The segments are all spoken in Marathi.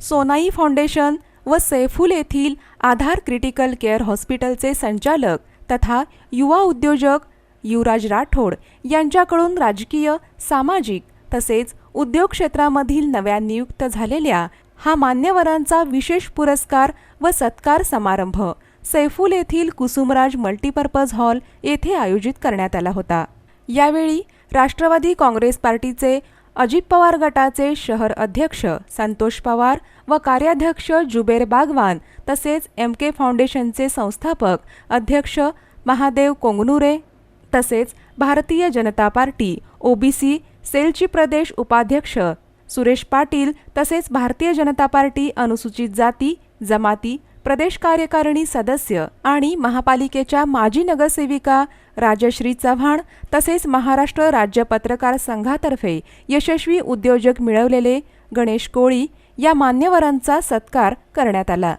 सोनाई फाउंडेशन व सैफुल येथील आधार क्रिटिकल केअर हॉस्पिटलचे संचालक तथा युवा उद्योजक युवराज राठोड यांच्याकडून राजकीय सामाजिक तसेच उद्योग क्षेत्रामधील नव्या नियुक्त झालेल्या हा मान्यवरांचा विशेष पुरस्कार व सत्कार समारंभ सैफुल येथील कुसुमराज मल्टीपर्पज हॉल येथे आयोजित करण्यात आला होता. यावेळी राष्ट्रवादी काँग्रेस पार्टीचे अजित पवार गटाचे शहर अध्यक्ष संतोष पवार व कार्याध्यक्ष जुबेर बागवान तसेच एम के फाउंडेशनचे संस्थापक अध्यक्ष महादेव कोंगनुरे तसेच भारतीय जनता पार्टी ओबीसी सेलची प्रदेश उपाध्यक्ष सुरेश पाटील तसेच भारतीय जनता पार्टी अनुसूचित जाती जमाती प्रदेश कार्यकारिणी सदस्य आणि महापालिकेच्या माजी नगरसेविका राजश्री चव्हाण तसेच महाराष्ट्र राज्य पत्रकार संघातर्फे यशस्वी उद्योजक मिळवलेले गणेश कोळी या मान्यवरांचा सत्कार करण्यात आला.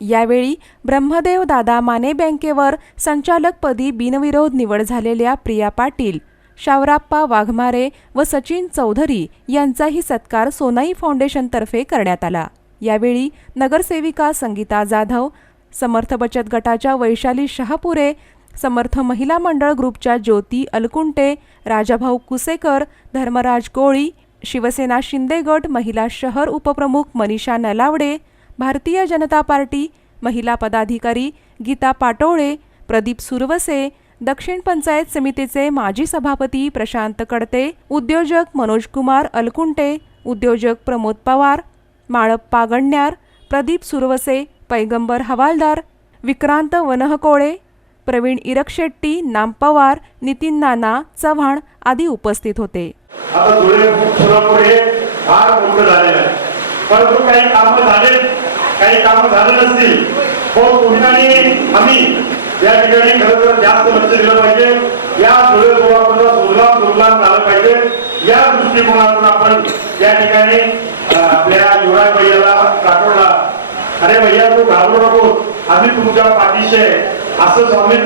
यावेळी ब्रह्मदेव दादा माने बँकेवर संचालकपदी बिनविरोध निवड झालेल्या प्रिया पाटील शावराप्पा वाघमारे व सचिन चौधरी यांचाही सत्कार सोनाई फाउंडेशनतर्फे करण्यात आला. यावेळी नगरसेविका संगीता जाधव समर्थ बचत गटाच्या वैशाली शहापुरे समर्थ महिला मंडळ ग्रुपच्या ज्योती अलकुंटे राजाभाऊ कुसेकर धर्मराज कोळी शिवसेना शिंदे गट महिला शहर उपप्रमुख मनीषा नलावडे भारतीय जनता पार्टी महिला पदाधिकारी गीता पाटोळे प्रदीप सुरवसे दक्षिण पंचायत समितीचे माजी सभापती प्रशांत कडते उद्योजक मनोज कुमार अलकुंटे उद्योजक प्रमोद पवार माळप्पा पागण्यार प्रदीप सुरवसे पैगंबर हवालदार विक्रांत वनहकोळे प्रवीण इरकशेट्टी नाम पवार नितीन नाना चव्हाण आदी उपस्थित होते. आता परंतु काही कामं झाले काही कामं झाले नसतील. हो आम्ही या ठिकाणी खरं तर जास्त लक्ष दिलं पाहिजे या धुळे सोलापूरला सुजलाम सुफलाम झालं पाहिजे या दृष्टिकोनातून आपण या ठिकाणी अं, आपल्या युवराज भैयाला अरे भैया तू घाबरू नको आम्ही तुमच्या पाठीशी असं स्वामी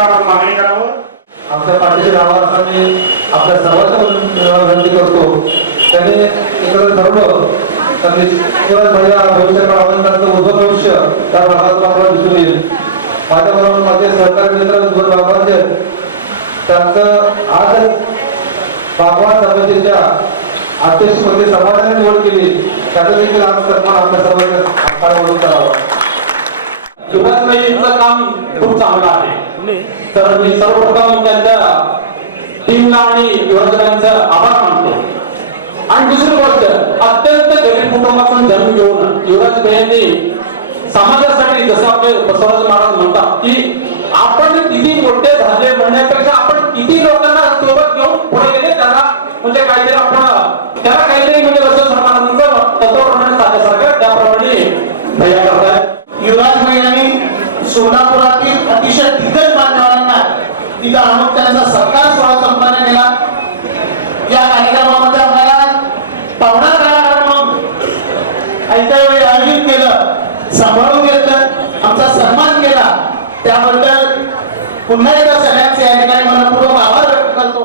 आपण मागणी करावं. आमच्या पाठीशी राहावं असं मी आपल्या सर्वांच्या विनंती करतो. त्याने इकडे ठरवलं. तर निश्चितच भैया भविष्य काळामध्ये भविष्य त्या भागातून आपल्याला दिसून येईल. माझ्याबरोबर माझे सहकारी मित्र उज्ज्वल बाबांचे आहेत. त्यांचं आज बागवान समितीच्या अध्यक्षपदी समाजाने निवड केली. त्याचा देखील आज सन्मान आपल्या सर्वांच्या करावा काम खूप चांगलं आहे. तर मी सर्वप्रथम त्यांच्या टीमला आणि युवराजबाईंचा आभार मानतो. आणि दुसरी गोष्ट अत्यंत गरीब कुटुंबातून जन्म घेऊन युवराजबाईंनी समाजासाठी जसं आपले बसवराज महाराज म्हणतात की आपण किती मोठे झाले म्हणण्यापेक्षा आपण किती लोकांना सोबत घेऊन पुढे गेले त्याला म्हणजे काहीतरी आपण त्याला काहीतरी म्हणजे तिथं आणून त्यांचा सरकार सोहळा संपन्न केला. या कार्यक्रमामध्ये आम्हाला पाहुणा कार्यक्रम ऐका वेळी आयोजित केलं सांभाळून घेतलं आमचा सन्मान केला. त्याबद्दल पुन्हा एकदा सगळ्यांचे या ठिकाणी मनपूर्वक आभार व्यक्त करतो.